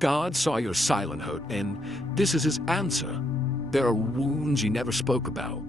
God saw your silent hurt, and this is his answer. There are wounds you never spoke about.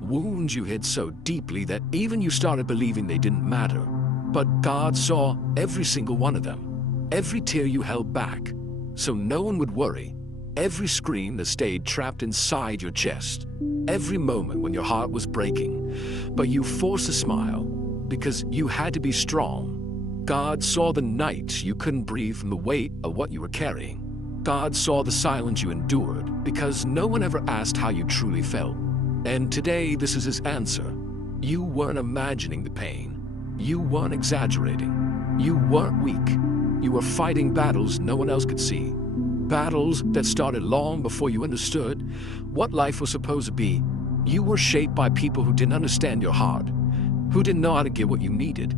Wounds you hid so deeply that even you started believing they didn't matter. But God saw every single one of them. Every tear you held back, so no one would worry. Every scream that stayed trapped inside your chest. Every moment when your heart was breaking. But you forced a smile because you had to be strong. God saw the nights you couldn't breathe from the weight of what you were carrying. God saw the silence you endured because no one ever asked how you truly felt. And today, this is his answer. You weren't imagining the pain. You weren't exaggerating. You weren't weak. You were fighting battles no one else could see. Battles that started long before you understood what life was supposed to be. You were shaped by people who didn't understand your heart, who didn't know how to give what you needed,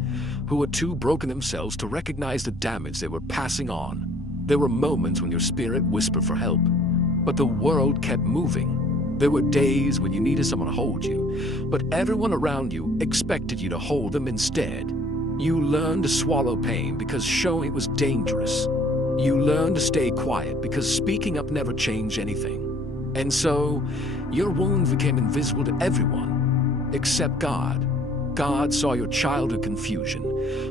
who were too broken themselves to recognize the damage they were passing on. There were moments when your spirit whispered for help, but the world kept moving. There were days when you needed someone to hold you, but everyone around you expected you to hold them instead. You learned to swallow pain because showing it was dangerous. You learned to stay quiet because speaking up never changed anything. And so, your wounds became invisible to everyone, except God. God saw your childhood confusion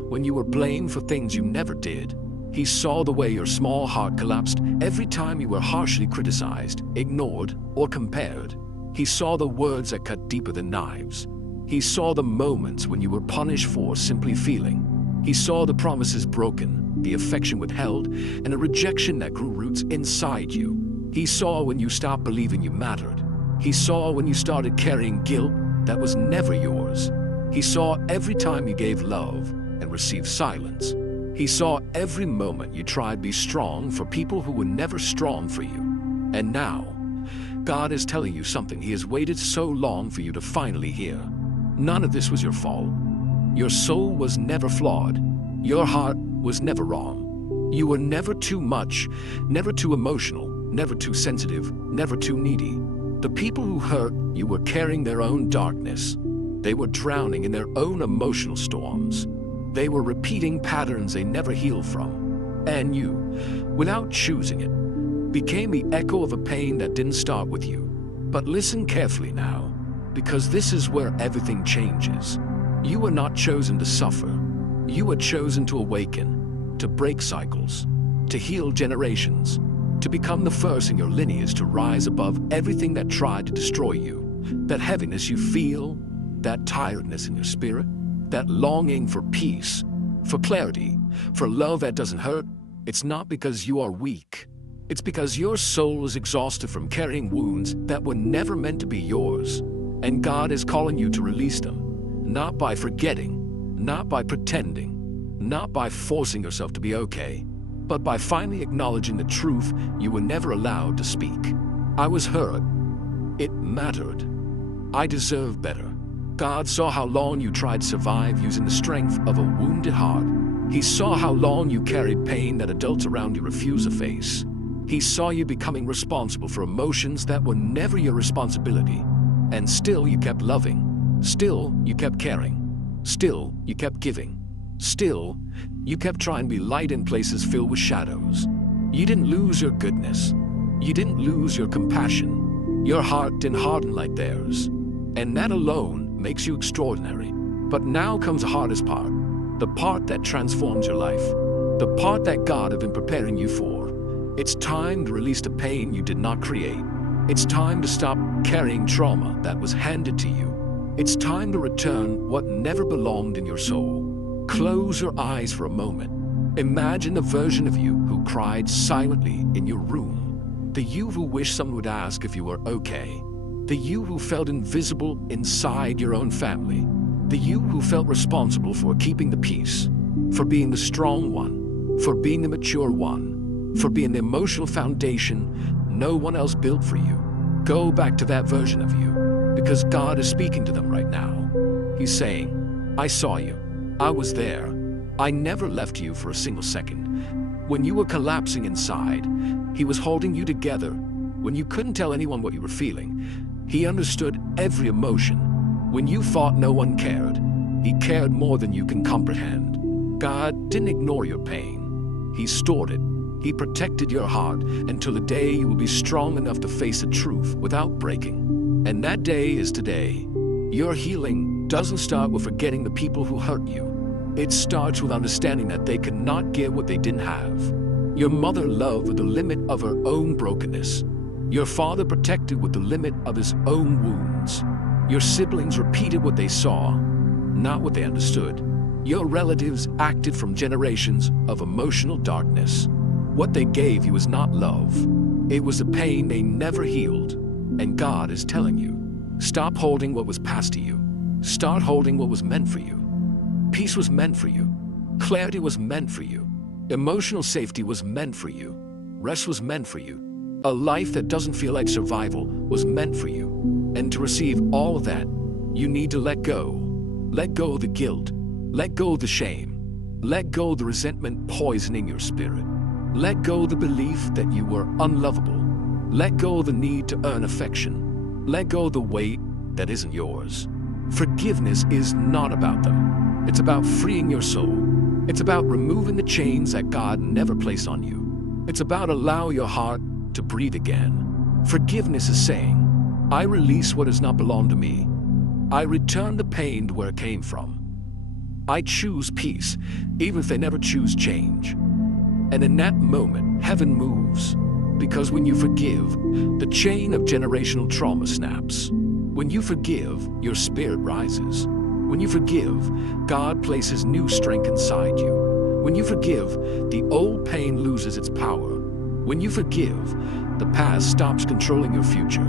when you were blamed for things you never did. He saw the way your small heart collapsed every time you were harshly criticized, ignored, or compared. He saw the words that cut deeper than knives. He saw the moments when you were punished for simply feeling. He saw the promises broken, the affection withheld, and a rejection that grew roots inside you. He saw when you stopped believing you mattered. He saw when you started carrying guilt that was never yours. He saw every time you gave love and received silence. He saw every moment you tried to be strong for people who were never strong for you. And now, God is telling you something he has waited so long for you to finally hear. None of this was your fault. Your soul was never flawed. Your heart was never wrong. You were never too much, never too emotional, never too sensitive, never too needy. The people who hurt you were carrying their own darkness. They were drowning in their own emotional storms. They were repeating patterns they never healed from. And you, without choosing it, became the echo of a pain that didn't start with you. But listen carefully now, because this is where everything changes. You were not chosen to suffer. You were chosen to awaken, to break cycles, to heal generations, to become the first in your lineage to rise above everything that tried to destroy you. That heaviness you feel, that tiredness in your spirit, that longing for peace, for clarity, for love that doesn't hurt, it's not because you are weak. It's because your soul is exhausted from carrying wounds that were never meant to be yours. And God is calling you to release them, not by forgetting, not by pretending, not by forcing yourself to be okay, but by finally acknowledging the truth you were never allowed to speak. I was hurt. It mattered. I deserve better. God saw how long you tried to survive using the strength of a wounded heart. He saw how long you carried pain that adults around you refused to face. He saw you becoming responsible for emotions that were never your responsibility. And still you kept loving. Still you kept caring. Still you kept giving. Still you kept trying to be light in places filled with shadows. You didn't lose your goodness. You didn't lose your compassion. Your heart didn't harden like theirs. And that alone makes you extraordinary. But now comes the hardest part, the part that transforms your life, the part that God had been preparing you for. It's time to release the pain you did not create. It's time to stop carrying trauma that was handed to you. It's time to return what never belonged in your soul. Close your eyes for a moment. Imagine the version of you who cried silently in your room. The you who wished someone would ask if you were okay. The you who felt invisible inside your own family. The you who felt responsible for keeping the peace, for being the strong one, for being the mature one, for being the emotional foundation no one else built for you. Go back to that version of you, because God is speaking to them right now. He's saying, I saw you. I was there. I never left you for a single second. When you were collapsing inside, He was holding you together. When you couldn't tell anyone what you were feeling, He understood every emotion. When you thought no one cared, He cared more than you can comprehend. God didn't ignore your pain. He stored it. He protected your heart until the day you will be strong enough to face the truth without breaking. And that day is today. Your healing doesn't start with forgetting the people who hurt you. It starts with understanding that they could not give what they didn't have. Your mother loved with the limit of her own brokenness. Your father protected with the limit of his own wounds. Your siblings repeated what they saw, not what they understood. Your relatives acted from generations of emotional darkness. What they gave you was not love. It was a pain they never healed. And God is telling you, stop holding what was passed to you. Start holding what was meant for you. Peace was meant for you. Clarity was meant for you. Emotional safety was meant for you. Rest was meant for you. A life that doesn't feel like survival was meant for you. And to receive all of that, you need to let go. Let go of the guilt. Let go of the shame. Let go of the resentment poisoning your spirit. Let go of the belief that you were unlovable. Let go of the need to earn affection. Let go of the weight that isn't yours. Forgiveness is not about them. It's about freeing your soul. It's about removing the chains that God never placed on you. It's about allowing your heart to breathe again. Forgiveness is saying, I release what does not belong to me. I return the pain to where it came from. I choose peace, even if they never choose change. And in that moment, heaven moves. Because when you forgive, the chain of generational trauma snaps. When you forgive, your spirit rises. When you forgive, God places new strength inside you. When you forgive, the old pain loses its power. When you forgive, the past stops controlling your future.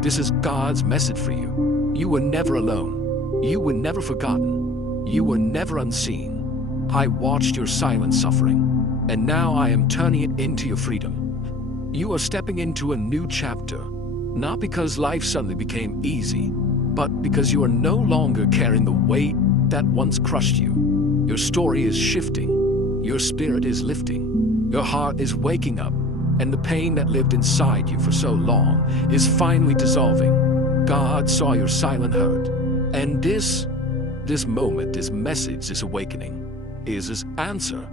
This is God's message for you. You were never alone. You were never forgotten. You were never unseen. I watched your silent suffering. And now I am turning it into your freedom. You are stepping into a new chapter, not because life suddenly became easy, but because you are no longer carrying the weight that once crushed you. Your story is shifting. Your spirit is lifting. Your heart is waking up, and the pain that lived inside you for so long is finally dissolving. God saw your silent hurt, and this moment, this message, this awakening is His answer.